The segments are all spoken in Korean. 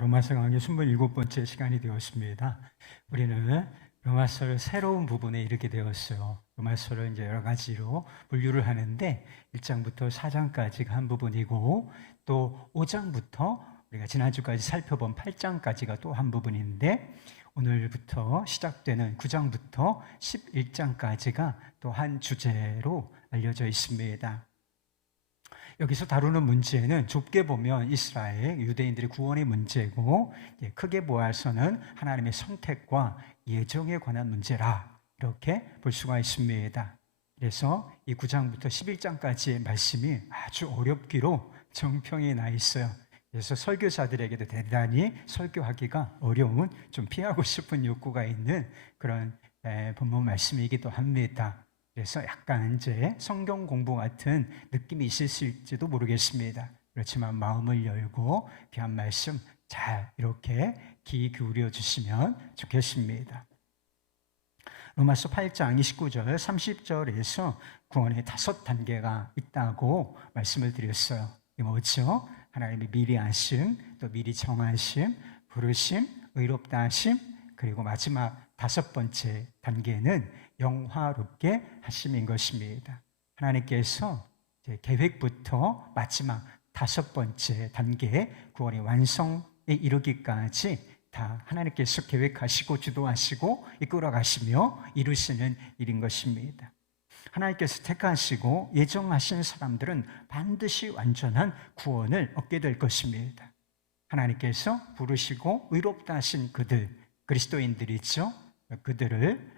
로마서 강의 27번째 시간이 되었습니다. 우리는 로마서를 새로운 부분에 이르게 되었어요. 로마서를 이제 여러 가지로 분류를 하는데 1장부터 4장까지가 한 부분이고, 또 5장부터 우리가 지난주까지 살펴본 8장까지가 또 한 부분인데, 오늘부터 시작되는 9장부터 11장까지가 또 한 주제로 알려져 있습니다. 여기서 다루는 문제는 좁게 보면 이스라엘, 유대인들의 구원의 문제고, 크게 보아서는 하나님의 선택과 예정에 관한 문제라, 이렇게 볼 수가 있습니다. 그래서 이 9장부터 11장까지의 말씀이 아주 어렵기로 정평이 나 있어요. 그래서 설교자들에게도 대단히 설교하기가 어려운, 좀 피하고 싶은 욕구가 있는 그런 본문 말씀이기도 합니다. 그래서 약간 이제 성경 공부 같은 느낌이 있으실지도 모르겠습니다. 그렇지만 마음을 열고 귀한 말씀 잘 이렇게 귀 기울여 주시면 좋겠습니다. 로마서 8장 29절 30절에서 구원의 5단계가 있다고 말씀을 드렸어요. 이게 뭐죠? 하나님이 미리 아심, 또 미리 정하심, 부르심, 의롭다 하심, 그리고 마지막 5번째 단계는 영화롭게 하심인 것입니다. 하나님께서 계획부터 마지막 5번째 단계 구원의 완성에 이르기까지 다 하나님께서 계획하시고 주도하시고 이끌어 가시며 이루시는 일인 것입니다. 하나님께서 택하시고 예정하신 사람들은 반드시 완전한 구원을 얻게 될 것입니다. 하나님께서 부르시고 의롭다 하신 그들, 그리스도인들이죠. 그들을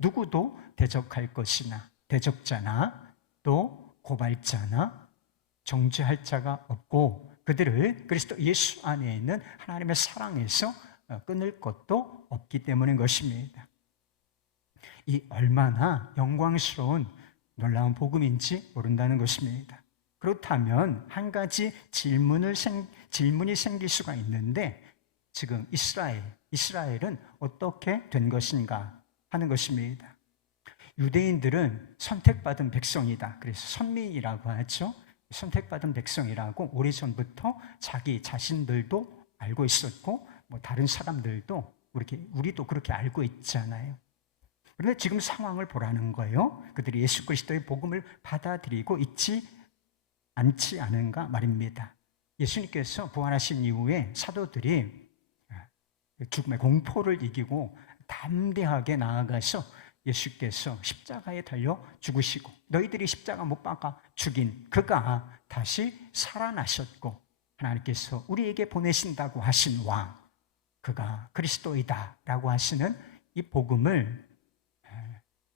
누구도 대적할 것이나 대적자나 또 고발자나 정죄할 자가 없고, 그들을 그리스도 예수 안에 있는 하나님의 사랑에서 끊을 것도 없기 때문인 것입니다. 이 얼마나 영광스러운 놀라운 복음인지 모른다는 것입니다. 그렇다면 한 가지 질문이 생길 수가 있는데, 지금 이스라엘은 어떻게 된 것인가 하는 것입니다. 유대인들은 선택받은 백성이다. 그래서 선민이라고 하죠. 선택받은 백성이라고 오래전부터 자기 자신들도 알고 있었고, 다른 사람들도 우리도 그렇게 알고 있잖아요. 그런데 지금 상황을 보라는 거예요. 그들이 예수 그리스도의 복음을 받아들이고 있지 않지 않은가 말입니다. 예수님께서 부활하신 이후에 사도들이 죽음의 공포를 이기고 담대하게 나아가서 예수께서 십자가에 달려 죽으시고 너희들이 십자가 못 박아 죽인 그가 다시 살아나셨고, 하나님께서 우리에게 보내신다고 하신 왕, 그가 그리스도이다 라고 하시는 이 복음을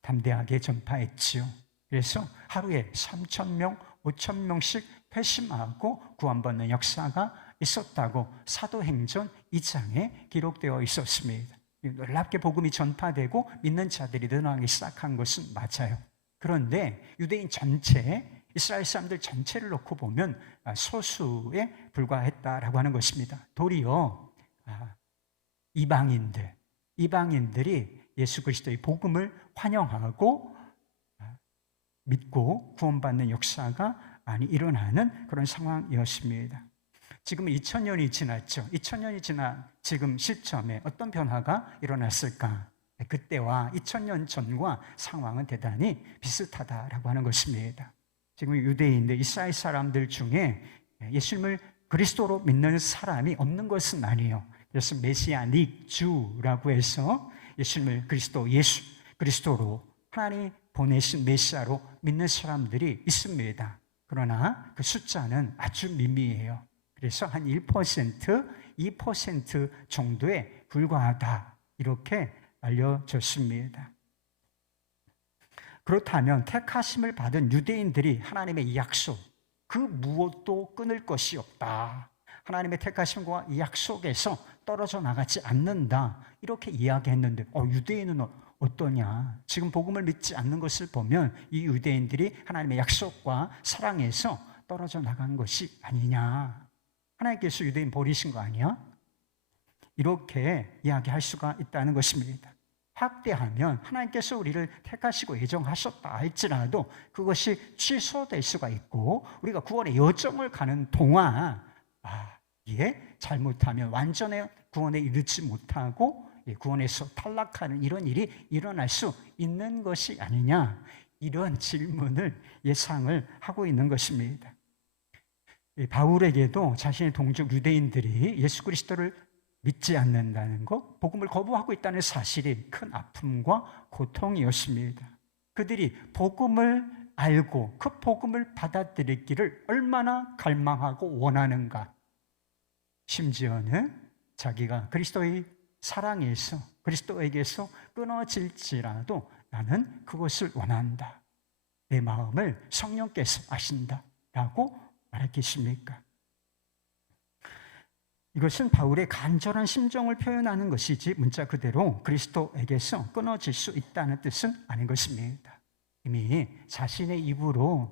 담대하게 전파했지요. 그래서 하루에 3,000명, 5,000명씩 회심하고 구원받는 역사가 있었다고 사도행전 2장에 기록되어 있었습니다. 놀랍게 복음이 전파되고 믿는 자들이 늘어나기 시작한 것은 맞아요. 그런데 유대인 전체, 이스라엘 사람들 전체를 놓고 보면 소수에 불과했다라고 하는 것입니다. 도리어 이방인들이 예수 그리스도의 복음을 환영하고 믿고 구원받는 역사가 많이 일어나는 그런 상황이었습니다. 지금 2000년이 지났죠. 2000년이 지난 지금 시점에 어떤 변화가 일어났을까? 그때와 2000년 전과 상황은 대단히 비슷하다라고 하는 것입니다. 지금 유대인들, 이스라엘 사람들 중에 예수님을 그리스도로 믿는 사람이 없는 것은 아니에요. 그래서 메시아닉 주라고 해서 예수님을 예수 그리스도로 하나님이 보내신 메시아로 믿는 사람들이 있습니다. 그러나 그 숫자는 아주 미미해요. 그래서 한 1%, 2% 정도에 불과하다, 이렇게 알려졌습니다. 그렇다면 택하심을 받은 유대인들이 하나님의 이 약속, 그 무엇도 끊을 것이 없다, 하나님의 택하심과 이 약속에서 떨어져 나가지 않는다, 이렇게 이야기했는데 유대인은 어떠냐? 지금 복음을 믿지 않는 것을 보면 이 유대인들이 하나님의 약속과 사랑에서 떨어져 나간 것이 아니냐? 하나님께서 유대인 버리신 거 아니야? 이렇게 이야기할 수가 있다는 것입니다. 확대하면 하나님께서 우리를 택하시고 예정하셨다 할지라도 그것이 취소될 수가 있고, 우리가 구원의 여정을 가는 동안 후에 잘못하면 완전히 구원에 이르지 못하고 구원에서 탈락하는 이런 일이 일어날 수 있는 것이 아니냐, 이런 질문을 예상을 하고 있는 것입니다. 바울에게도 자신의 동족 유대인들이 예수 그리스도를 믿지 않는다는 것, 복음을 거부하고 있다는 사실이 큰 아픔과 고통이었습니다. 그들이 복음을 알고 그 복음을 받아들이기를 얼마나 갈망하고 원하는가, 심지어는 자기가 그리스도의 사랑에서, 그리스도에게서 끊어질지라도 나는 그것을 원한다, 내 마음을 성령께서 아신다 라고 말했겠습니까? 이것은 바울의 간절한 심정을 표현하는 것이지 문자 그대로 그리스도에게서 끊어질 수 있다는 뜻은 아닌 것입니다. 이미 자신의 입으로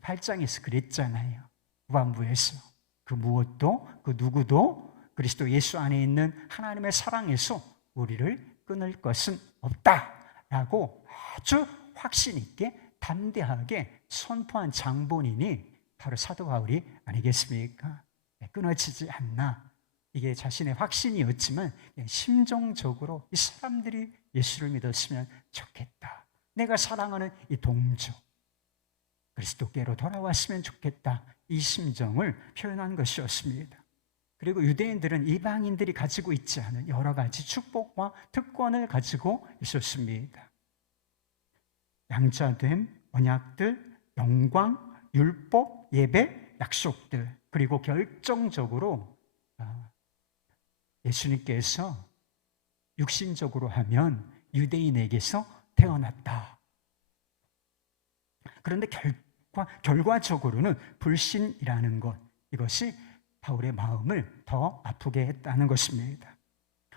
8장에서 그랬잖아요. 후반부에서 그 무엇도 그 누구도 그리스도 예수 안에 있는 하나님의 사랑에서 우리를 끊을 것은 없다라고 아주 확신 있게 담대하게 선포한 장본인이 바로 사도 바울이 아니겠습니까? 끊어지지 않나, 이게 자신의 확신이었지만 심정적으로 이 사람들이 예수를 믿었으면 좋겠다, 내가 사랑하는 이 동족 그리스도께로 돌아왔으면 좋겠다, 이 심정을 표현한 것이었습니다. 그리고 유대인들은 이방인들이 가지고 있지 않은 여러 가지 축복과 특권을 가지고 있었습니다. 양자됨, 언약들, 영광, 율법, 예배, 약속들, 그리고 결정적으로 예수님께서 육신적으로 하면 유대인에게서 태어났다. 그런데 결과적으로는 불신이라는 것, 이것이 바울의 마음을 더 아프게 했다는 것입니다.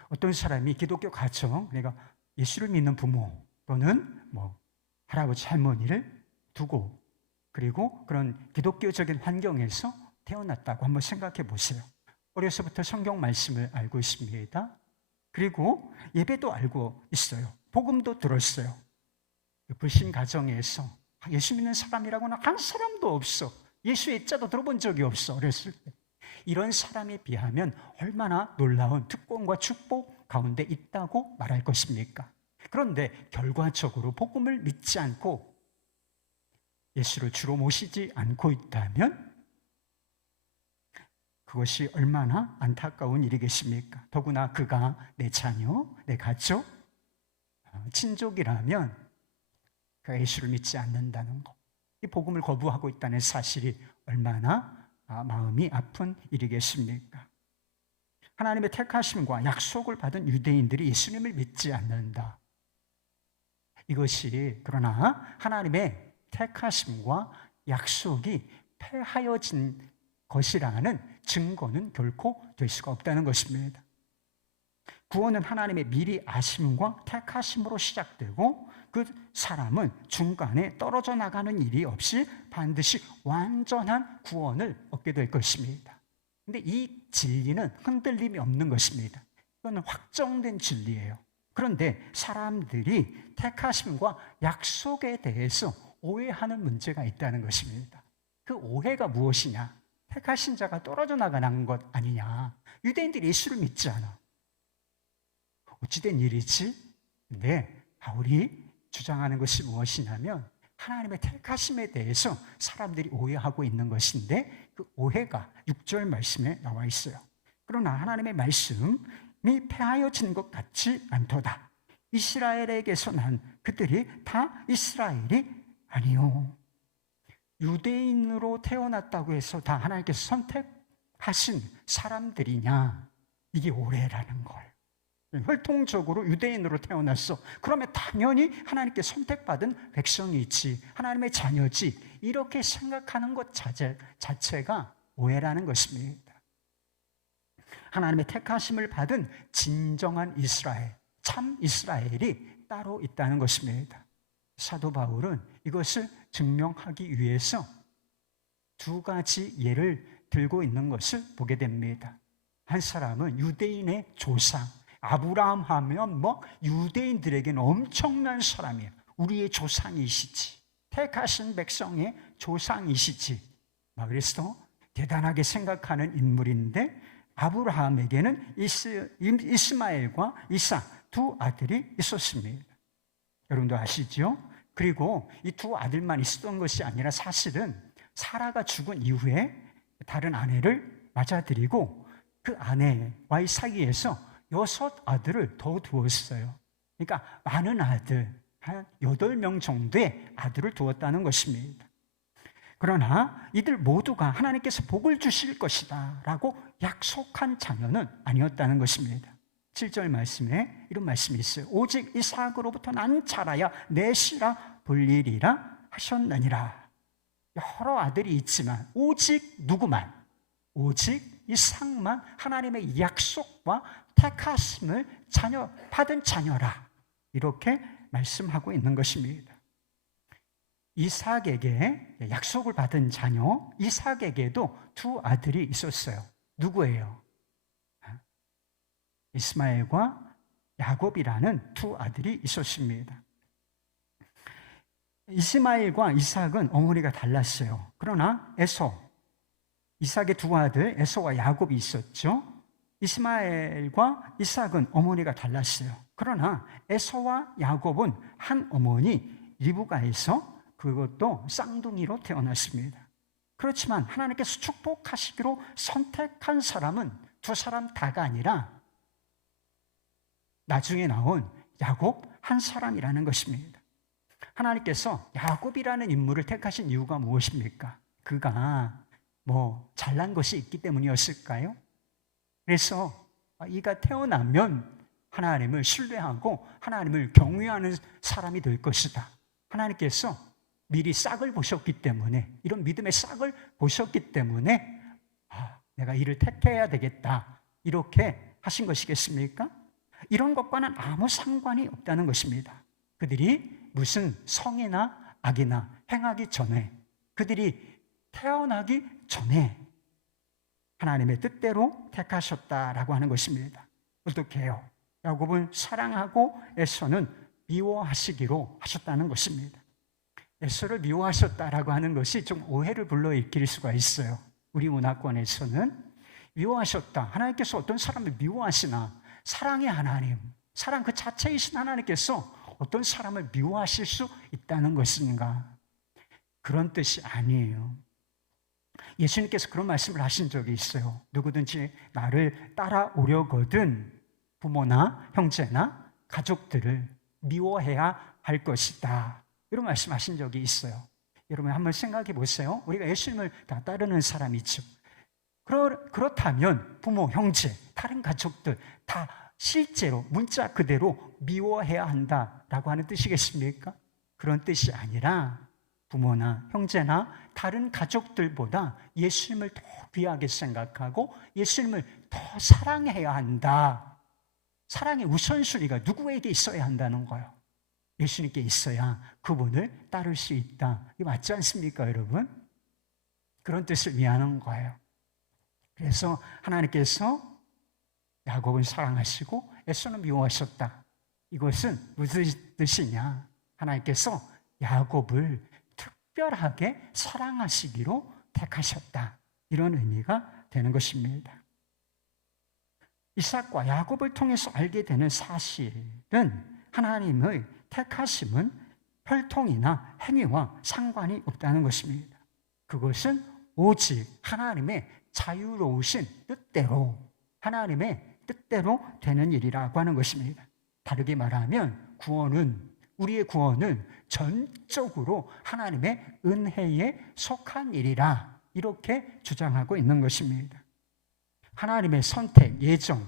어떤 사람이 기독교 가정, 내가 예수를 믿는 부모 또는 할아버지 할머니를 두고 그리고 그런 기독교적인 환경에서 태어났다고 한번 생각해 보세요. 어려서부터 성경 말씀을 알고 있습니다. 그리고 예배도 알고 있어요. 복음도 들었어요. 불신 가정에서 예수 믿는 사람이라고는 한 사람도 없어. 예수의 자도 들어본 적이 없어. 어렸을 때. 이런 사람에 비하면 얼마나 놀라운 특권과 축복 가운데 있다고 말할 것입니까? 그런데 결과적으로 복음을 믿지 않고 예수를 주로 모시지 않고 있다면 그것이 얼마나 안타까운 일이겠습니까? 더구나 그가 내 자녀, 내 가족, 친족이라면 그가 예수를 믿지 않는다는 것, 이 복음을 거부하고 있다는 사실이 얼마나 마음이 아픈 일이겠습니까? 하나님의 택하심과 약속을 받은 유대인들이 예수님을 믿지 않는다. 이것이 그러나 하나님의 택하심과 약속이 폐하여진 것이라는 증거는 결코 될 수가 없다는 것입니다. 구원은 하나님의 미리 아심과 택하심으로 시작되고 그 사람은 중간에 떨어져 나가는 일이 없이 반드시 완전한 구원을 얻게 될 것입니다. 그런데 이 진리는 흔들림이 없는 것입니다. 이건 확정된 진리예요. 그런데 사람들이 택하심과 약속에 대해서 오해하는 문제가 있다는 것입니다. 그 오해가 무엇이냐? 택하신 자가 떨어져 나가는 것 아니냐? 유대인들이 예수를 믿지 않아. 어찌된 일이지? 근데 바울이 주장하는 것이 무엇이냐면 하나님의 택하심에 대해서 사람들이 오해하고 있는 것인데 그 오해가 6절 말씀에 나와 있어요. 그러나 하나님의 말씀이 폐하여진 것 같지 않도다. 이스라엘에게서 난 그들이 다 이스라엘이 아니요. 유대인으로 태어났다고 해서 다 하나님께서 선택하신 사람들이냐? 이게 오해라는 걸. 혈통적으로 유대인으로 태어났어. 그러면 당연히 하나님께 선택받은 백성이지, 하나님의 자녀지, 이렇게 생각하는 것 자체가 오해라는 것입니다. 하나님의 택하심을 받은 진정한 이스라엘, 참 이스라엘이 따로 있다는 것입니다. 사도 바울은 이것을 증명하기 위해서 두 가지 예를 들고 있는 것을 보게 됩니다. 한 사람은 유대인의 조상, 아브라함 하면 유대인들에게는 엄청난 사람이에요. 우리의 조상이시지, 택하신 백성의 조상이시지. 그래서 대단하게 생각하는 인물인데 아브라함에게는 이스마엘과 이삭 두 아들이 있었습니다. 여러분도 아시죠? 그리고 이 두 아들만 있었던 것이 아니라 사실은 사라가 죽은 이후에 다른 아내를 맞아들이고 그 아내와의 사이에서 6 아들을 더 두었어요. 그러니까 많은 아들, 한 8명 정도의 아들을 두었다는 것입니다. 그러나 이들 모두가 하나님께서 복을 주실 것이다 라고 약속한 자녀는 아니었다는 것입니다. 7절 말씀에 이런 말씀이 있어요. 오직 이삭으로부터 난 자라야 내 씨라 불리리라 하셨느니라. 여러 아들이 있지만 오직 누구만, 오직 이삭만 하나님의 약속과 택하심을 받은 자녀라, 이렇게 말씀하고 있는 것입니다. 이삭에게 약속을 받은 자녀 이삭에게도 두 아들이 있었어요. 누구예요? 이스마엘과 야곱이라는 두 아들이 있었습니다. 이스마엘과 이삭은 어머니가 달랐어요. 그러나 이삭의 두 아들 에서와 야곱이 있었죠. 이스마엘과 이삭은 어머니가 달랐어요. 그러나 에서와 야곱은 한 어머니 리브가에서 그것도 쌍둥이로 태어났습니다. 그렇지만 하나님께서 축복하시기로 선택한 사람은 두 사람 다가 아니라 나중에 나온 야곱 한 사람이라는 것입니다. 하나님께서 야곱이라는 인물을 택하신 이유가 무엇입니까? 그가 잘난 것이 있기 때문이었을까요? 그래서 이가 태어나면 하나님을 신뢰하고 하나님을 경외하는 사람이 될 것이다. 하나님께서 미리 싹을 보셨기 때문에, 이런 믿음의 싹을 보셨기 때문에 내가 이를 택해야 되겠다, 이렇게 하신 것이겠습니까? 이런 것과는 아무 상관이 없다는 것입니다. 그들이 무슨 성이나 악이나 행하기 전에, 그들이 태어나기 전에 하나님의 뜻대로 택하셨다라고 하는 것입니다. 어떻게 해요? 야곱은 사랑하고 에서는 미워하시기로 하셨다는 것입니다. 에서를 미워하셨다라고 하는 것이 좀 오해를 불러일으킬 수가 있어요. 우리 문화권에서는 미워하셨다, 하나님께서 어떤 사람을 미워하시나, 사랑의 하나님, 사랑 그 자체이신 하나님께서 어떤 사람을 미워하실 수 있다는 것인가? 그런 뜻이 아니에요. 예수님께서 그런 말씀을 하신 적이 있어요. 누구든지 나를 따라오려거든 부모나 형제나 가족들을 미워해야 할 것이다, 이런 말씀하신 적이 있어요. 여러분 한번 생각해 보세요. 우리가 예수님을 다 따르는 사람이죠. 그렇다면 부모, 형제, 다른 가족들 다 실제로 문자 그대로 미워해야 한다라고 하는 뜻이겠습니까? 그런 뜻이 아니라 부모나 형제나 다른 가족들보다 예수님을 더 귀하게 생각하고 예수님을 더 사랑해야 한다. 사랑의 우선순위가 누구에게 있어야 한다는 거예요. 예수님께 있어야 그분을 따를 수 있다. 이게 맞지 않습니까, 여러분? 그런 뜻을 위하는 거예요. 그래서 하나님께서 야곱은 사랑하시고 에서는 미워하셨다. 이것은 무슨 뜻이냐? 하나님께서 야곱을 특별하게 사랑하시기로 택하셨다, 이런 의미가 되는 것입니다. 이삭과 야곱을 통해서 알게 되는 사실은 하나님의 택하심은 혈통이나 행위와 상관이 없다는 것입니다. 그것은 오직 하나님의 자유로우신 뜻대로, 하나님의 뜻대로 되는 일이라고 하는 것입니다. 다르게 말하면 우리의 구원은 전적으로 하나님의 은혜에 속한 일이라, 이렇게 주장하고 있는 것입니다. 하나님의 선택, 예정,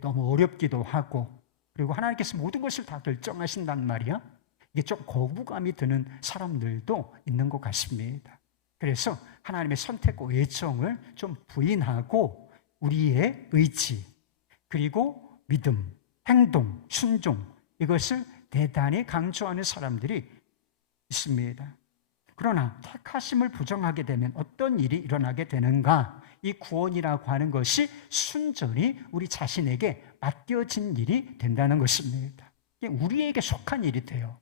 너무 어렵기도 하고, 그리고 하나님께서 모든 것을 다 결정하신단 말이야. 이게 좀 거부감이 드는 사람들도 있는 것 같습니다. 그래서 하나님의 선택과 예정을 좀 부인하고 우리의 의지, 그리고 믿음, 행동, 순종, 이것을 대단히 강조하는 사람들이 있습니다. 그러나 택하심을 부정하게 되면 어떤 일이 일어나게 되는가? 이 구원이라고 하는 것이 순전히 우리 자신에게 맡겨진 일이 된다는 것입니다. 이게 우리에게 속한 일이 돼요.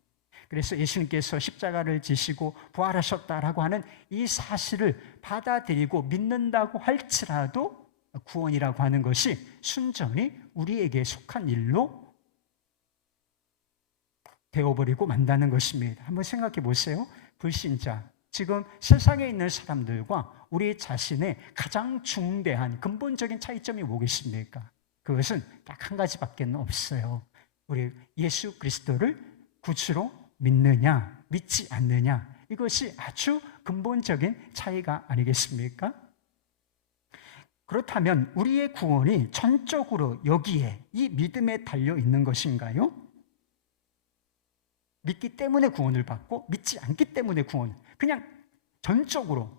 그래서 예수님께서 십자가를 지시고 부활하셨다라고 하는 이 사실을 받아들이고 믿는다고 할지라도 구원이라고 하는 것이 순전히 우리에게 속한 일로 되어버리고 만다는 것입니다. 한번 생각해 보세요. 불신자, 지금 세상에 있는 사람들과 우리 자신의 가장 중대한 근본적인 차이점이 뭐겠습니까? 그것은 딱 한 가지밖에 없어요. 우리 예수 그리스도를 구주로 믿느냐, 믿지 않느냐, 이것이 아주 근본적인 차이가 아니겠습니까? 그렇다면 우리의 구원이 전적으로 여기에, 이 믿음에 달려 있는 것인가요? 믿기 때문에 구원을 받고 믿지 않기 때문에 구원, 그냥 전적으로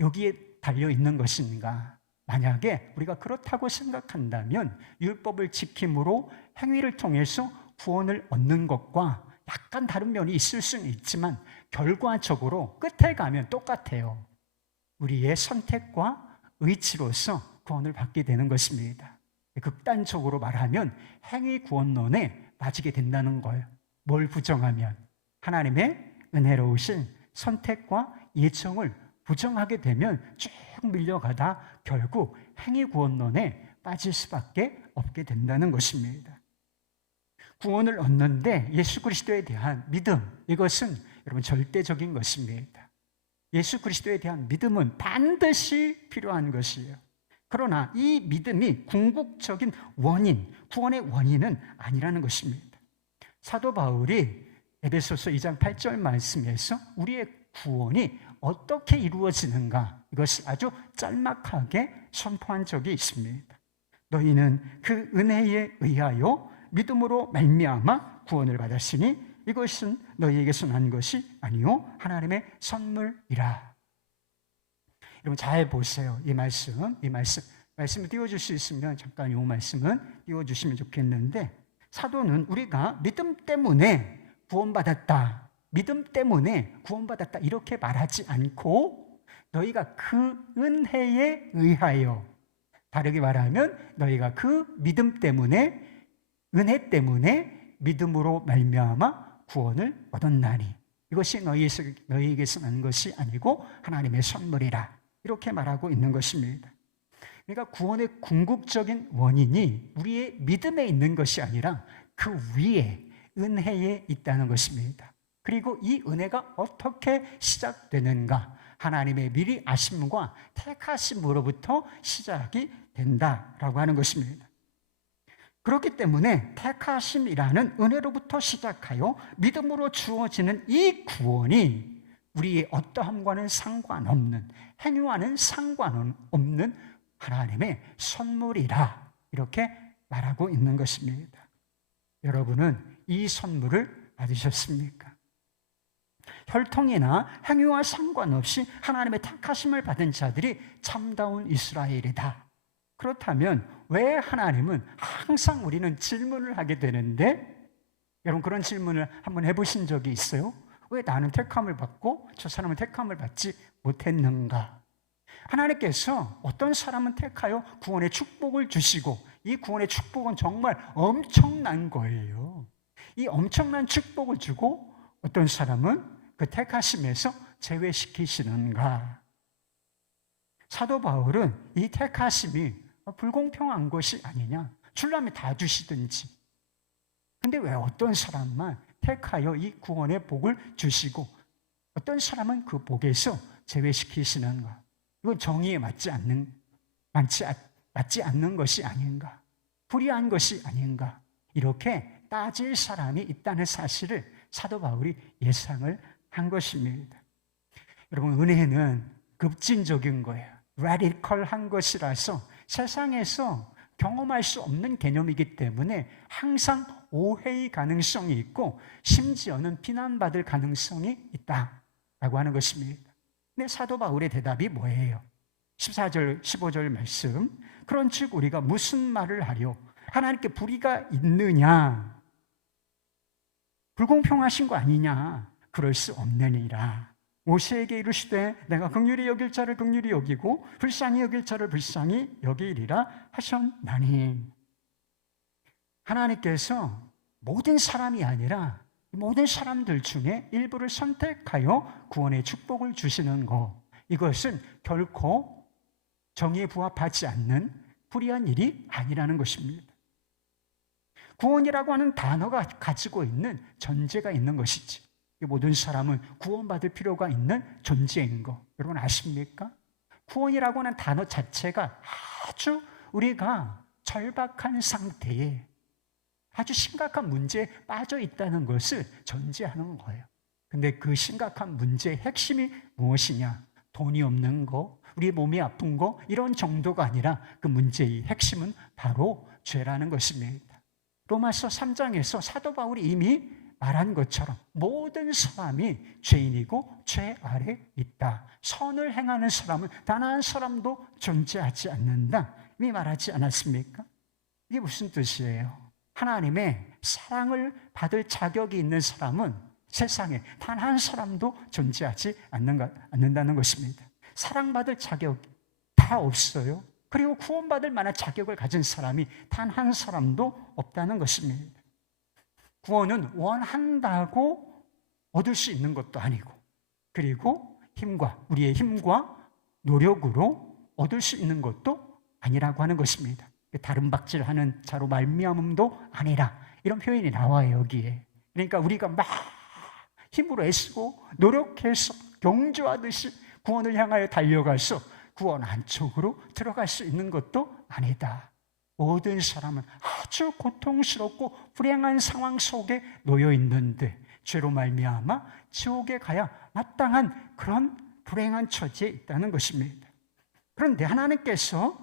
여기에 달려 있는 것인가? 만약에 우리가 그렇다고 생각한다면 율법을 지킴으로 행위를 통해서 구원을 얻는 것과 약간 다른 면이 있을 수는 있지만 결과적으로 끝에 가면 똑같아요. 우리의 선택과 의지로서 구원을 받게 되는 것입니다. 극단적으로 말하면 행위 구원론에 빠지게 된다는 거예요. 뭘 부정하면? 하나님의 은혜로우신 선택과 예정을 부정하게 되면 쭉 밀려가다 결국 행위 구원론에 빠질 수밖에 없게 된다는 것입니다. 구원을 얻는데 예수 그리스도에 대한 믿음, 이것은 여러분 절대적인 것입니다. 예수 그리스도에 대한 믿음은 반드시 필요한 것이에요. 그러나 이 믿음이 궁극적인 원인, 구원의 원인은 아니라는 것입니다. 사도 바울이 에베소서 2장 8절 말씀에서 우리의 구원이 어떻게 이루어지는가, 이것을 아주 짤막하게 선포한 적이 있습니다. 너희는 그 은혜에 의하여 믿음으로 말미암아 구원을 받았으니 이것은 너희에게서 난 것이 아니요 하나님의 선물이라. 여러분 잘 보세요. 이 말씀을 띄워줄 수 있으면 잠깐 이 말씀은 띄워주시면 좋겠는데, 사도는 우리가 믿음 때문에 구원받았다, 믿음 때문에 구원받았다 이렇게 말하지 않고 너희가 그 은혜에 의하여, 다르게 말하면 너희가 그 믿음 때문에, 은혜 때문에 믿음으로 말미암아 구원을 얻었나니 이것이 너희에게서 난 것이 아니고 하나님의 선물이라, 이렇게 말하고 있는 것입니다. 그러니까 구원의 궁극적인 원인이 우리의 믿음에 있는 것이 아니라 그 위에 은혜에 있다는 것입니다. 그리고 이 은혜가 어떻게 시작되는가? 하나님의 미리 아심과 택하심으로부터 시작이 된다라고 하는 것입니다. 그렇기 때문에 택하심이라는 은혜로부터 시작하여 믿음으로 주어지는 이 구원이 우리의 어떠함과는 상관없는, 행위와는 상관없는 하나님의 선물이라, 이렇게 말하고 있는 것입니다. 여러분은 이 선물을 받으셨습니까? 혈통이나 행위와 상관없이 하나님의 택하심을 받은 자들이 참다운 이스라엘이다. 그렇다면 왜 하나님은 항상 우리는 질문을 하게 되는데, 여러분 그런 질문을 한번 해보신 적이 있어요? 왜 나는 택함을 받고 저 사람은 택함을 받지 못했는가? 하나님께서 어떤 사람은 택하여 구원의 축복을 주시고, 이 구원의 축복은 정말 엄청난 거예요. 이 엄청난 축복을 주고 어떤 사람은 그 택하심에서 제외시키시는가? 사도 바울은 이 택하심이 불공평한 것이 아니냐, 주려면 다 주시든지, 근데 왜 어떤 사람만 택하여 이 구원의 복을 주시고 어떤 사람은 그 복에서 제외시키시는가? 이건 정의에 맞지 않는 것이 아닌가? 불의한 것이 아닌가? 이렇게 따질 사람이 있다는 사실을 사도 바울이 예상을 한 것입니다. 여러분 은혜는 급진적인 거예요. 라디컬한 것이라서 세상에서 경험할 수 없는 개념이기 때문에 항상 오해의 가능성이 있고 심지어는 비난받을 가능성이 있다라고 하는 것입니다. 근데 사도 바울의 대답이 뭐예요? 14절, 15절 말씀. 그런즉 우리가 무슨 말을 하려? 하나님께 불의가 있느냐? 불공평하신 거 아니냐? 그럴 수 없느니라. 모세에게 이르시되 내가 긍휼히 여길 자를 긍휼히 여기고 불쌍히 여길 자를 불쌍히 여기리라 하셨나니. 하나님께서 모든 사람이 아니라 모든 사람들 중에 일부를 선택하여 구원의 축복을 주시는 것, 이것은 결코 정의에 부합하지 않는 불의한 일이 아니라는 것입니다. 구원이라고 하는 단어가 가지고 있는 전제가 있는 것이지, 모든 사람은 구원받을 필요가 있는 존재인 거 여러분 아십니까? 구원이라고 하는 단어 자체가 아주 우리가 절박한 상태에 아주 심각한 문제에 빠져 있다는 것을 전제하는 거예요. 근데 그 심각한 문제의 핵심이 무엇이냐? 돈이 없는 거, 우리 몸이 아픈 거, 이런 정도가 아니라 그 문제의 핵심은 바로 죄라는 것입니다. 로마서 3장에서 사도 바울이 이미 말한 것처럼 모든 사람이 죄인이고 죄 아래 있다. 선을 행하는 사람은 단 한 사람도 존재하지 않는다. 이미 말하지 않았습니까? 이게 무슨 뜻이에요? 하나님의 사랑을 받을 자격이 있는 사람은 세상에 단 한 사람도 존재하지 않는다는 것입니다. 사랑받을 자격이 다 없어요. 그리고 구원받을 만한 자격을 가진 사람이 단 한 사람도 없다는 것입니다. 구원은 원한다고 얻을 수 있는 것도 아니고, 그리고 우리의 힘과 노력으로 얻을 수 있는 것도 아니라고 하는 것입니다. 다른 박질하는 자로 말미암음도 아니라, 이런 표현이 나와요 여기에. 그러니까 우리가 막 힘으로 애쓰고 노력해서 경주하듯이 구원을 향하여 달려가서 구원 안쪽으로 들어갈 수 있는 것도 아니다. 모든 사람은 아주 고통스럽고 불행한 상황 속에 놓여 있는데 죄로 말미암아 지옥에 가야 마땅한 그런 불행한 처지에 있다는 것입니다. 그런데 하나님께서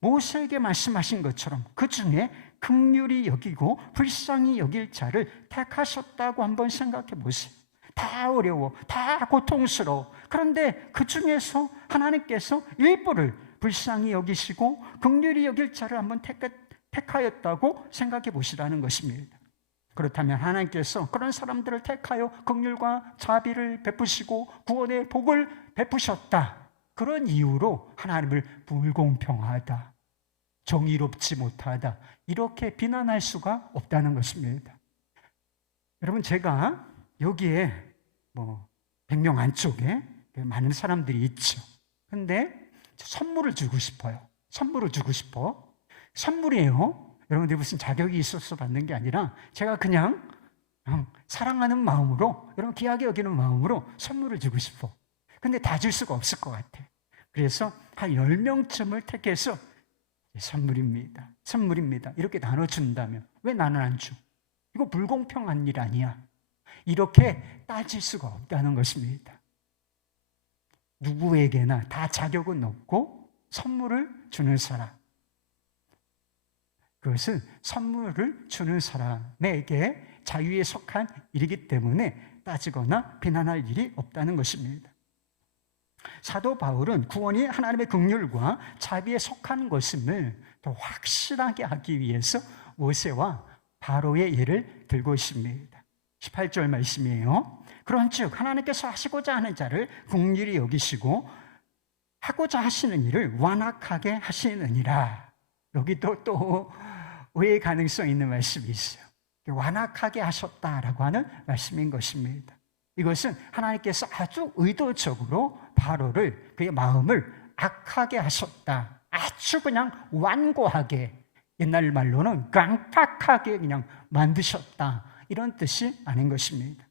모세에게 말씀하신 것처럼 그 중에 긍휼히 여기고 불쌍히 여길 자를 택하셨다고 한번 생각해 보세요. 다 어려워, 다 고통스러워. 그런데 그 중에서 하나님께서 일부를 불쌍히 여기시고 긍휼히 여길 자를 한번 택하였다고 생각해 보시라는 것입니다. 그렇다면 하나님께서 그런 사람들을 택하여 긍휼과 자비를 베푸시고 구원의 복을 베푸셨다. 그런 이유로 하나님을 불공평하다, 정의롭지 못하다, 이렇게 비난할 수가 없다는 것입니다. 여러분, 제가 여기에 100명 안쪽에 많은 사람들이 있죠. 그런데 선물을 주고 싶어요. 선물을 주고 싶어. 선물이에요. 여러분들이 무슨 자격이 있어서 받는 게 아니라 제가 그냥 사랑하는 마음으로, 여러분 귀하게 여기는 마음으로 선물을 주고 싶어. 근데 다 줄 수가 없을 것 같아. 그래서 한 10명쯤을 택해서 선물입니다. 선물입니다. 이렇게 나눠준다면 왜 나는 안 줘? 이거 불공평한 일 아니야? 이렇게 따질 수가 없다는 것입니다. 누구에게나 다 자격은 없고 선물을 주는 사람, 그것은 선물을 주는 사람에게 자유에 속한 일이기 때문에 따지거나 비난할 일이 없다는 것입니다. 사도 바울은 구원이 하나님의 긍휼과 자비에 속한 것임을 더 확실하게 하기 위해서 모세와 바로의 예를 들고 있습니다. 18절 말씀이에요. 그런즉 하나님께서 하시고자 하는 자를 긍휼히 여기시고 하고자 하시는 일을 완악하게 하시느니라. 여기도 또 오해의 가능성 있는 말씀이 있어요. 완악하게 하셨다라고 하는 말씀인 것입니다. 이것은 하나님께서 아주 의도적으로 바로를, 그의 마음을 악하게 하셨다. 아주 그냥 완고하게, 옛날 말로는 강팍하게 그냥 만드셨다, 이런 뜻이 아닌 것입니다.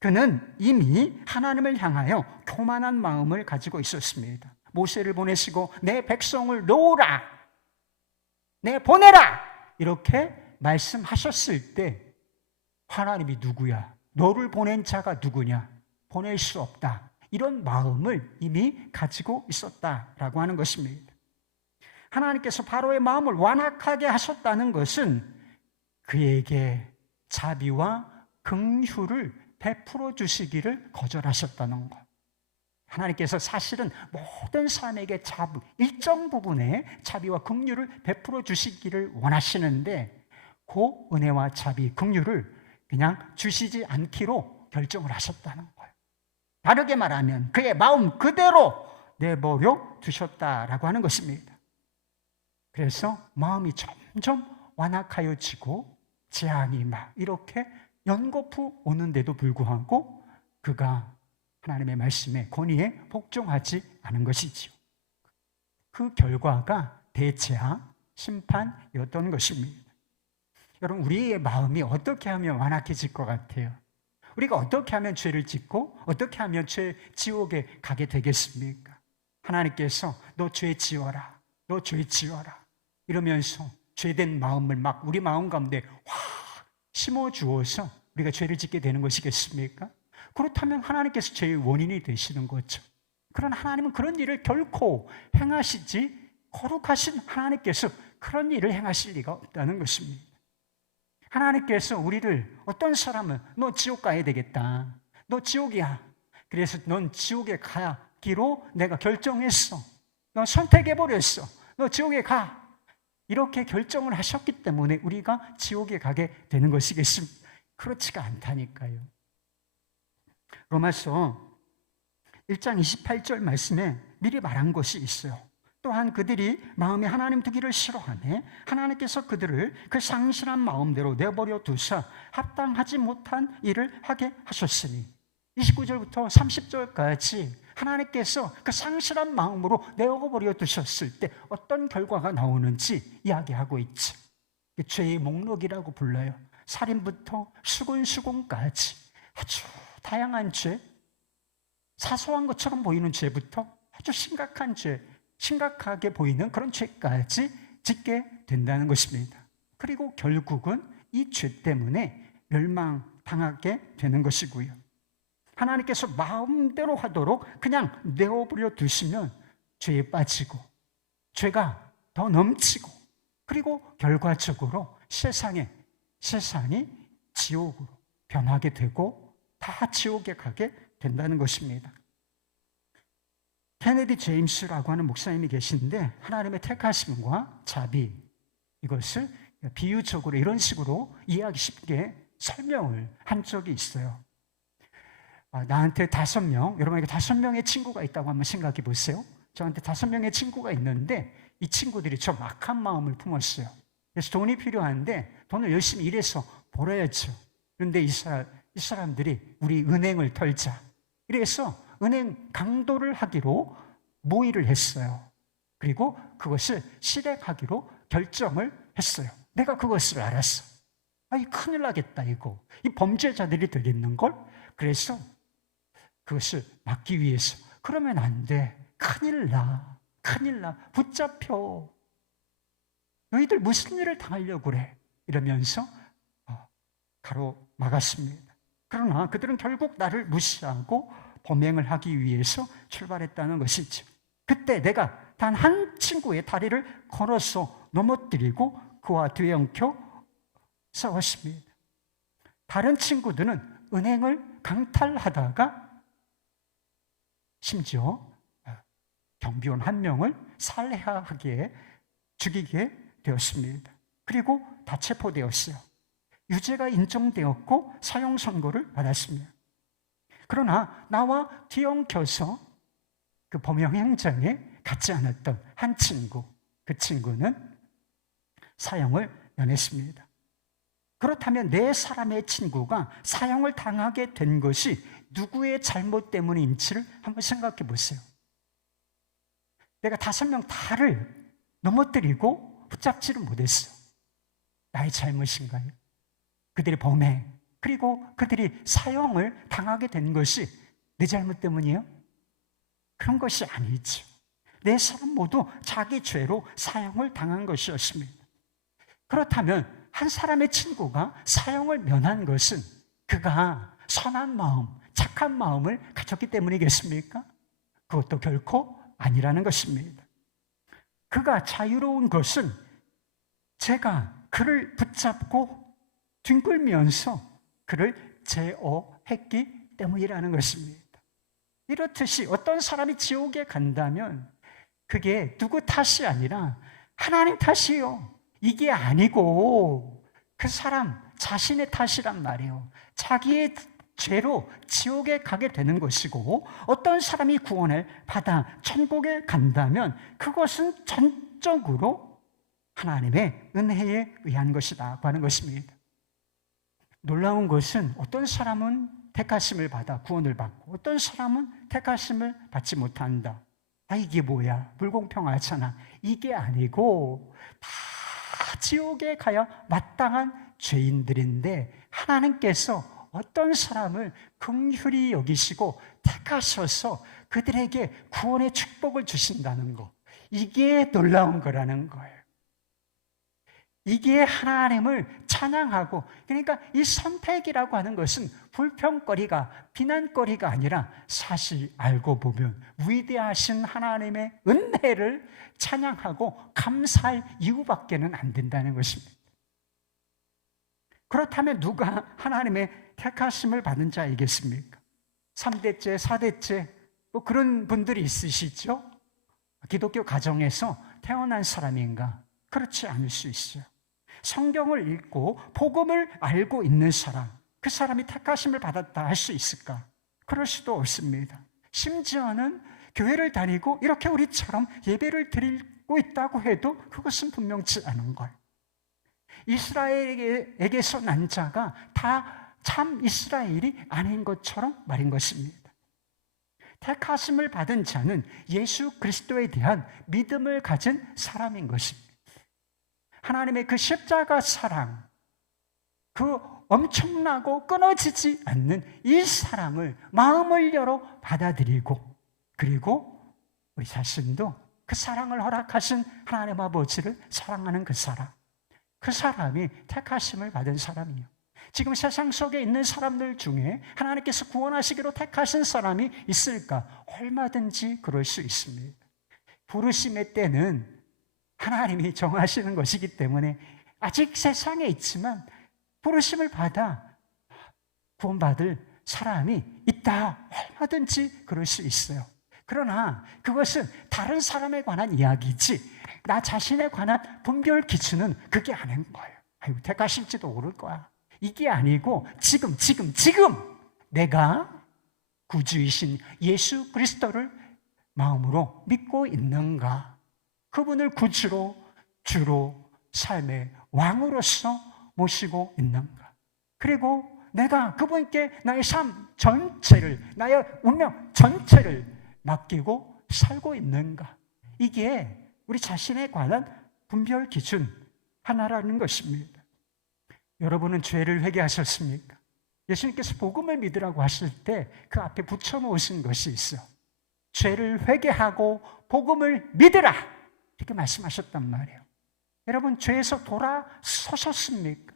그는 이미 하나님을 향하여 교만한 마음을 가지고 있었습니다. 모세를 보내시고 내 백성을 놓으라, 내 보내라, 이렇게 말씀하셨을 때 하나님이 누구야? 너를 보낸 자가 누구냐? 보낼 수 없다, 이런 마음을 이미 가지고 있었다라고 하는 것입니다. 하나님께서 바로의 마음을 완악하게 하셨다는 것은 그에게 자비와 긍휼을 베풀어 주시기를 거절하셨다는 것. 하나님께서 사실은 모든 사람에게 일정 부분의 자비와 긍휼을 베풀어 주시기를 원하시는데 그 은혜와 자비, 긍휼을 그냥 주시지 않기로 결정을 하셨다는 거예요. 다르게 말하면 그의 마음 그대로 내버려 두셨다라고 하는 것입니다. 그래서 마음이 점점 완악하여지고 재앙이 막 이렇게 연거푸 오는데도 불구하고 그가 하나님의 말씀에, 권위에 복종하지 않은 것이지요. 그 결과가 대제한 심판이었던 것입니다. 여러분, 우리의 마음이 어떻게 하면 완악해질 것 같아요? 우리가 어떻게 하면 죄를 짓고 어떻게 하면 지옥에 가게 되겠습니까? 하나님께서 너 죄 지어라, 너 죄 지어라 이러면서 죄된 마음을 막 우리 마음 가운데 확 심어주어서 우리가 죄를 짓게 되는 것이겠습니까? 그렇다면 하나님께서 죄의 원인이 되시는 거죠. 그러나 하나님은 그런 일을 결코 행하시지, 거룩하신 하나님께서 그런 일을 행하실 리가 없다는 것입니다. 하나님께서 우리를, 어떤 사람은 너 지옥 가야 되겠다, 너 지옥이야, 그래서 넌 지옥에 가기로 내가 결정했어, 너 선택해버렸어, 너 지옥에 가, 이렇게 결정을 하셨기 때문에 우리가 지옥에 가게 되는 것이겠습니다. 그렇지가 않다니까요. 로마서 1장 28절 말씀에 미리 말한 것이 있어요. 또한 그들이 마음에 하나님 두기를 싫어하며 하나님께서 그들을 그 상실한 마음대로 내버려 두사 합당하지 못한 일을 하게 하셨으니, 29절부터 30절까지 하나님께서 그 상실한 마음으로 내버려 두셨을 때 어떤 결과가 나오는지 이야기하고 있죠. 죄의 목록이라고 불러요. 살인부터 수군수군까지 아주 다양한 죄, 사소한 것처럼 보이는 죄부터 아주 심각한 죄, 심각하게 보이는 그런 죄까지 짓게 된다는 것입니다. 그리고 결국은 이 죄 때문에 멸망당하게 되는 것이고요. 하나님께서 마음대로 하도록 그냥 내어버려 두시면 죄에 빠지고 죄가 더 넘치고, 그리고 결과적으로 세상이 지옥으로 변하게 되고 다 지옥에 가게 된다는 것입니다. 케네디 제임스라고 하는 목사님이 계신데, 하나님의 택하심과 자비, 이것을 비유적으로 이런 식으로 이해하기 쉽게 설명을 한 적이 있어요. 나한테 5명, 여러분에게 5명의 친구가 있다고 한번 생각해 보세요. 저한테 5명의 친구가 있는데 이 친구들이 저 막한 마음을 품었어요. 그래서 돈이 필요한데 돈을 열심히 일해서 벌어야죠. 그런데 이 사람들이 우리 은행을 털자, 이래서 은행 강도를 하기로 모의를 했어요. 그리고 그것을 실행하기로 결정을 했어요. 내가 그것을 알았어. 큰일 나겠다, 이거. 이 범죄자들이 되겠는걸? 그래서 그것을 막기 위해서, 그러면 안 돼, 큰일 나, 붙잡혀, 너희들 무슨 일을 당하려고 그래, 이러면서 가로막았습니다. 그러나 그들은 결국 나를 무시하고 범행을 하기 위해서 출발했다는 것이죠. 그때 내가 단 한 친구의 다리를 걸어서 넘어뜨리고 그와 뒤엉켜 싸웠습니다. 다른 친구들은 은행을 강탈하다가 심지어 경비원 1명을 살해하게, 죽이게 되었습니다. 그리고 다 체포되었어요. 유죄가 인정되었고 사형 선고를 받았습니다. 그러나 나와 뒤엉켜서 그 범행 현장에 갖지 않았던 한 친구, 그 친구는 사형을 면했습니다. 그렇다면 네 사람의 친구가 사형을 당하게 된 것이 누구의 잘못 때문인지를 한번 생각해 보세요. 내가 5명 다를 넘어뜨리고 붙잡지를 못했어. 나의 잘못인가요? 그들의 범행, 그리고 그들이 사형을 당하게 된 것이 내 잘못 때문이에요? 그런 것이 아니죠. 네 사람 모두 자기 죄로 사형을 당한 것이었습니다. 그렇다면 한 사람의 친구가 사형을 면한 것은 그가 선한 마음, 착한 마음을 가졌기 때문이겠습니까? 그것도 결코 아니라는 것입니다. 그가 자유로운 것은 제가 그를 붙잡고 뒹굴면서 그를 제어했기 때문이라는 것입니다. 이렇듯이 어떤 사람이 지옥에 간다면 그게 누구 탓이 아니라 하나님 탓이에요. 이게 아니고 그 사람 자신의 탓이란 말이에요. 자기의 죄로 지옥에 가게 되는 것이고, 어떤 사람이 구원을 받아 천국에 간다면 그것은 전적으로 하나님의 은혜에 의한 것이라고 하는 것입니다. 놀라운 것은 어떤 사람은 택하심을 받아 구원을 받고 어떤 사람은 택하심을 받지 못한다. 이게 뭐야? 불공평하잖아. 이게 아니고 다 지옥에 가야 마땅한 죄인들인데 하나님께서 어떤 사람을 긍휼히 여기시고 택하셔서 그들에게 구원의 축복을 주신다는 거. 이게 놀라운 거라는 거예요. 이게 하나님을 찬양하고, 그러니까 이 선택이라고 하는 것은 불평거리가, 비난거리가 아니라 사실 알고 보면 위대하신 하나님의 은혜를 찬양하고 감사할 이유밖에는 안 된다는 것입니다. 그렇다면 누가 하나님의 택하심을 받은 자이겠습니까? 3대째, 4대째 뭐 그런 분들이 있으시죠? 기독교 가정에서 태어난 사람인가? 그렇지 않을 수 있어요. 성경을 읽고 복음을 알고 있는 사람, 그 사람이 택하심을 받았다 할 수 있을까? 그럴 수도 없습니다. 심지어는 교회를 다니고 이렇게 우리처럼 예배를 드리고 있다고 해도 그것은 분명치 않은 거예요. 이스라엘에게서 난 자가 다 참 이스라엘이 아닌 것처럼 말인 것입니다. 택하심을 받은 자는 예수 그리스도에 대한 믿음을 가진 사람인 것입니다. 하나님의 그 십자가 사랑, 그 엄청나고 끊어지지 않는 이 사랑을 마음을 열어 받아들이고, 그리고 우리 자신도 그 사랑을 허락하신 하나님 아버지를 사랑하는 그 사람이 택하심을 받은 사람이에요. 지금 세상 속에 있는 사람들 중에 하나님께서 구원하시기로 택하신 사람이 있을까? 얼마든지 그럴 수 있습니다. 부르심의 때는 하나님이 정하시는 것이기 때문에 아직 세상에 있지만 부르심을 받아 구원받을 사람이 있다. 얼마든지 그럴 수 있어요. 그러나 그것은 다른 사람에 관한 이야기지 나 자신에 관한 분별 기준은 그게 아닌 거예요. 아이고, 택하실지도 모를 거야. 이게 아니고 지금 내가 구주이신 예수 그리스도를 마음으로 믿고 있는가? 그분을 구주로, 주로, 삶의 왕으로서 모시고 있는가? 그리고 내가 그분께 나의 삶 전체를, 나의 운명 전체를 맡기고 살고 있는가? 이게 우리 자신에 관한 분별 기준 하나라는 것입니다. 여러분은 죄를 회개하셨습니까? 예수님께서 복음을 믿으라고 하실 때 그 앞에 붙여놓으신 것이 있어요. 죄를 회개하고 복음을 믿으라 이렇게 말씀하셨단 말이에요. 여러분 죄에서 돌아서셨습니까?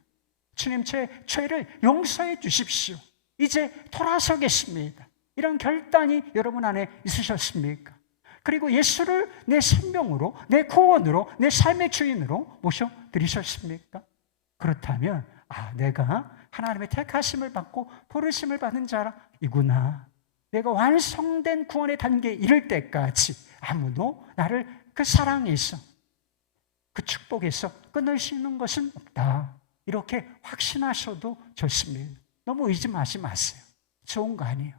주님 제 죄를 용서해 주십시오. 이제 돌아서겠습니다. 이런 결단이 여러분 안에 있으셨습니까? 그리고 예수를 내 생명으로, 내 구원으로, 내 삶의 주인으로 모셔드리셨습니까? 그렇다면 내가 하나님의 택하심을 받고 부르심을 받은 자이구나. 내가 완성된 구원의 단계에 이를 때까지 아무도 나를 그 사랑에서, 그 축복에서 끊을 수 있는 것은 없다. 이렇게 확신하셔도 좋습니다. 너무 의심하지 마세요. 좋은 거 아니에요.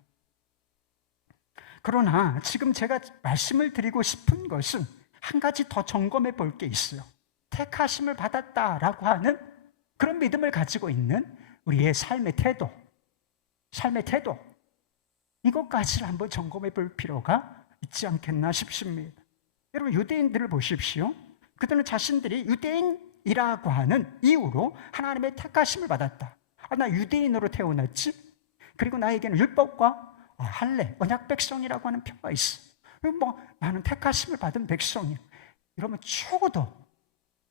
그러나 지금 제가 말씀을 드리고 싶은 것은 한 가지 더 점검해 볼 게 있어요. 택하심을 받았다라고 하는 그런 믿음을 가지고 있는 우리의 삶의 태도, 이것까지를 한번 점검해 볼 필요가 있지 않겠나 싶습니다. 여러분 유대인들을 보십시오. 그들은 자신들이 유대인이라고 하는 이유로 하나님의 택하심을 받았다. 나 유대인으로 태어났지? 그리고 나에게는 율법과 할례, 언약 백성이라고 하는 표가 있어. 나는 택하심을 받은 백성이야. 이러면 죽어도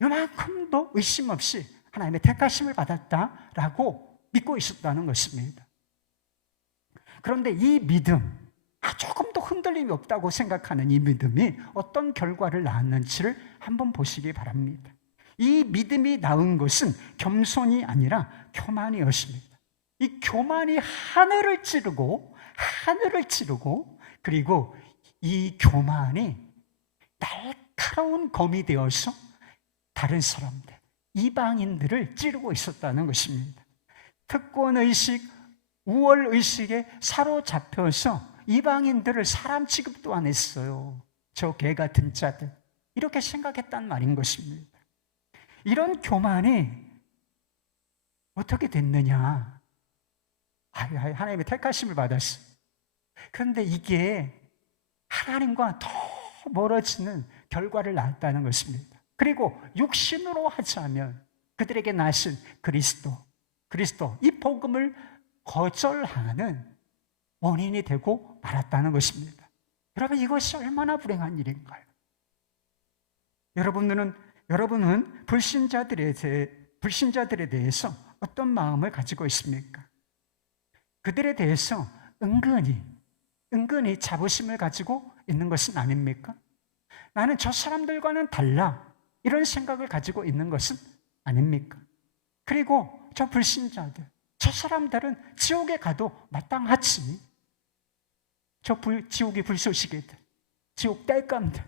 요만큼도 의심 없이 하나님의 택하심을 받았다라고 믿고 있었다는 것입니다. 그런데 이 믿음, 조금도 흔들림이 없다고 생각하는 이 믿음이 어떤 결과를 낳았는지를 한번 보시기 바랍니다. 이 믿음이 낳은 것은 겸손이 아니라 교만이었습니다. 이 교만이 하늘을 찌르고 그리고 이 교만이 날카로운 검이 되어서 다른 사람들, 이방인들을 찌르고 있었다는 것입니다. 특권의식, 우월의식에 사로잡혀서 이방인들을 사람 취급도 안 했어요. 저 개 같은 자들, 이렇게 생각했단 말인 것입니다. 이런 교만이 어떻게 됐느냐? 하나님의 택하심을 받았어요. 그런데 이게 하나님과 멀어지는 결과를 낳았다는 것입니다. 그리고 육신으로 하자면 그들에게 나신 그리스도, 이 복음을 거절하는 원인이 되고 말았다는 것입니다. 여러분, 이것이 얼마나 불행한 일인가요? 여러분은 불신자들에 대해서 어떤 마음을 가지고 있습니까? 그들에 대해서 은근히 자부심을 가지고 있는 것은 아닙니까? 나는 저 사람들과는 달라, 이런 생각을 가지고 있는 것은 아닙니까? 그리고 저 불신자들, 저 사람들은 지옥에 가도 마땅하지. 지옥이 불쏘시개들, 지옥 땔감들,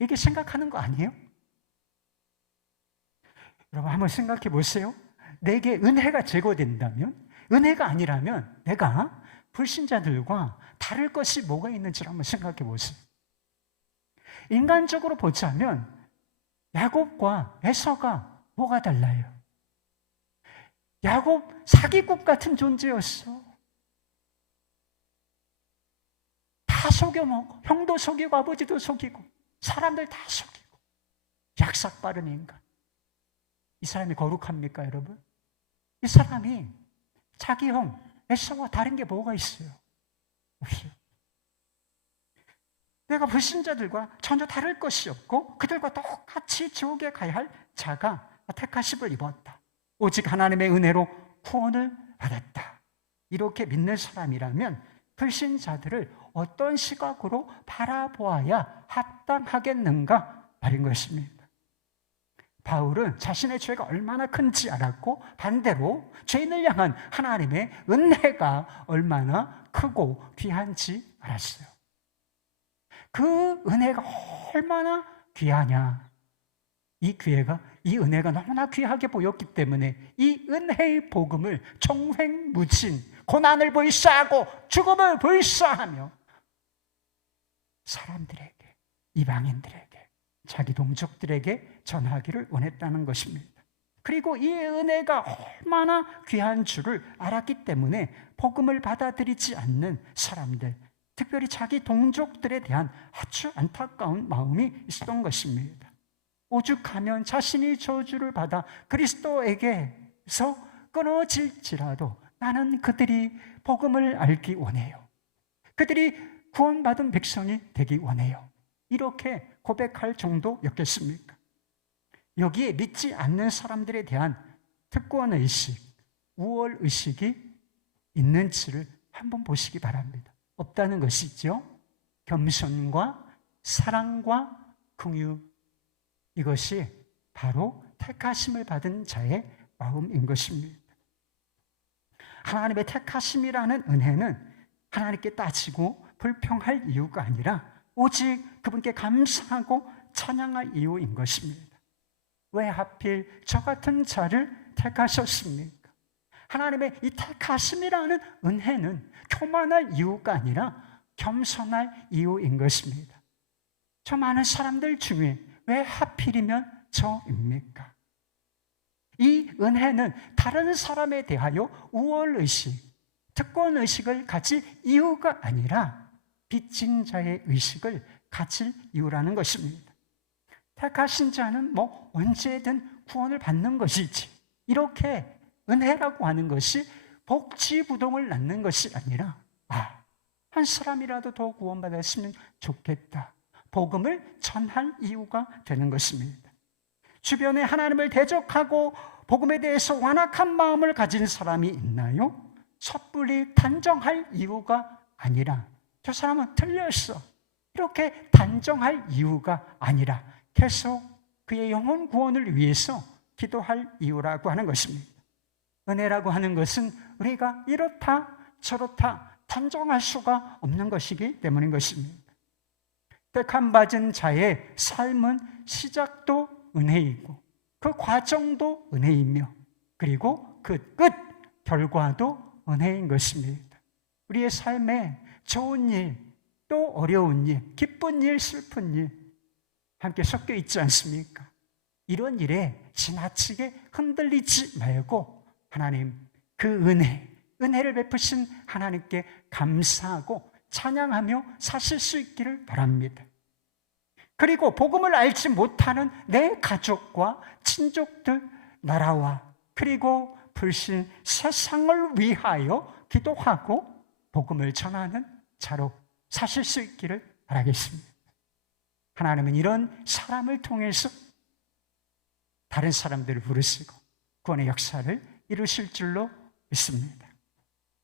이렇게 생각하는 거 아니에요? 여러분, 한번 생각해 보세요. 내게 은혜가 제거된다면, 은혜가 아니라면 내가 불신자들과 다를 것이 뭐가 있는지를 한번 생각해 보세요. 인간적으로 보자면 야곱과 에서가 뭐가 달라요? 야곱 사기꾼 같은 존재였어. 다 속여먹어. 형도 속이고 아버지도 속이고 사람들 다 속이고 약삭 빠른 인간. 이 사람이 거룩합니까, 여러분? 이 사람이 자기 형 에서와 다른 게 뭐가 있어요? 없어요. 내가 불신자들과 전혀 다를 것이 없고 그들과 똑같이 지옥에 가야 할 자가 택하심을 입었다. 오직 하나님의 은혜로 구원을 받았다. 이렇게 믿는 사람이라면 불신자들을 어떤 시각으로 바라보아야 합당하겠는가 말인 것입니다. 바울은 자신의 죄가 얼마나 큰지 알았고 반대로 죄인을 향한 하나님의 은혜가 얼마나 크고 귀한지 알았어요. 그 은혜가 얼마나 귀하냐. 이 은혜가 너무나 귀하게 보였기 때문에 이 은혜의 복음을 총횡무진 고난을 불사하고 죽음을 불사하며 사람들에게, 이방인들에게, 자기 동족들에게 전하기를 원했다는 것입니다. 그리고 이 은혜가 얼마나 귀한 줄을 알았기 때문에 복음을 받아들이지 않는 사람들, 특별히 자기 동족들에 대한 아주 안타까운 마음이 있었던 것입니다. 오죽하면 자신이 저주를 받아 그리스도에게서 끊어질지라도 나는 그들이 복음을 알기 원해요. 그들이 구원받은 백성이 되기 원해요. 이렇게 고백할 정도였겠습니까? 여기에 믿지 않는 사람들에 대한 특권의식, 우월의식이 있는지를 한번 보시기 바랍니다. 없다는 것이죠. 겸손과 사랑과 긍휼, 이것이 바로 택하심을 받은 자의 마음인 것입니다. 하나님의 택하심이라는 은혜는 하나님께 따지고 불평할 이유가 아니라 오직 그분께 감사하고 찬양할 이유인 것입니다. 왜 하필 저 같은 자를 택하셨습니까? 하나님의 이 택하심이라는 은혜는 교만할 이유가 아니라 겸손할 이유인 것입니다. 저 많은 사람들 중에 왜 하필이면 저입니까? 이 은혜는 다른 사람에 대하여 우월의식, 특권의식을 가질 이유가 아니라 빚진 자의 의식을 가질 이유라는 것입니다. 택하신 자는 언제든 구원을 받는 것이지, 이렇게 은혜라고 하는 것이 복지부동을 낳는 것이 아니라 한 사람이라도 더 구원받았으면 좋겠다, 복음을 전할 이유가 되는 것입니다. 주변에 하나님을 대적하고 복음에 대해서 완악한 마음을 가진 사람이 있나요? 섣불리 단정할 이유가 아니라 저 사람은 틀렸어, 이렇게 단정할 이유가 아니라 계속 그의 영혼 구원을 위해서 기도할 이유라고 하는 것입니다. 은혜라고 하는 것은 우리가 이렇다 저렇다 단정할 수가 없는 것이기 때문인 것입니다. 택함 받은 자의 삶은 시작도 은혜이고 그 과정도 은혜이며 그리고 그 끝 결과도 은혜인 것입니다. 우리의 삶에 좋은 일, 또 어려운 일, 기쁜 일, 슬픈 일 함께 섞여 있지 않습니까? 이런 일에 지나치게 흔들리지 말고 하나님, 그 은혜를 베푸신 하나님께 감사하고 찬양하며 사실 수 있기를 바랍니다. 그리고 복음을 알지 못하는 내 가족과 친족들, 나라와 그리고 불신 세상을 위하여 기도하고 복음을 전하는 자로 사실 수 있기를 바라겠습니다. 하나님은 이런 사람을 통해서 다른 사람들을 부르시고 구원의 역사를 이루실 줄로 믿습니다.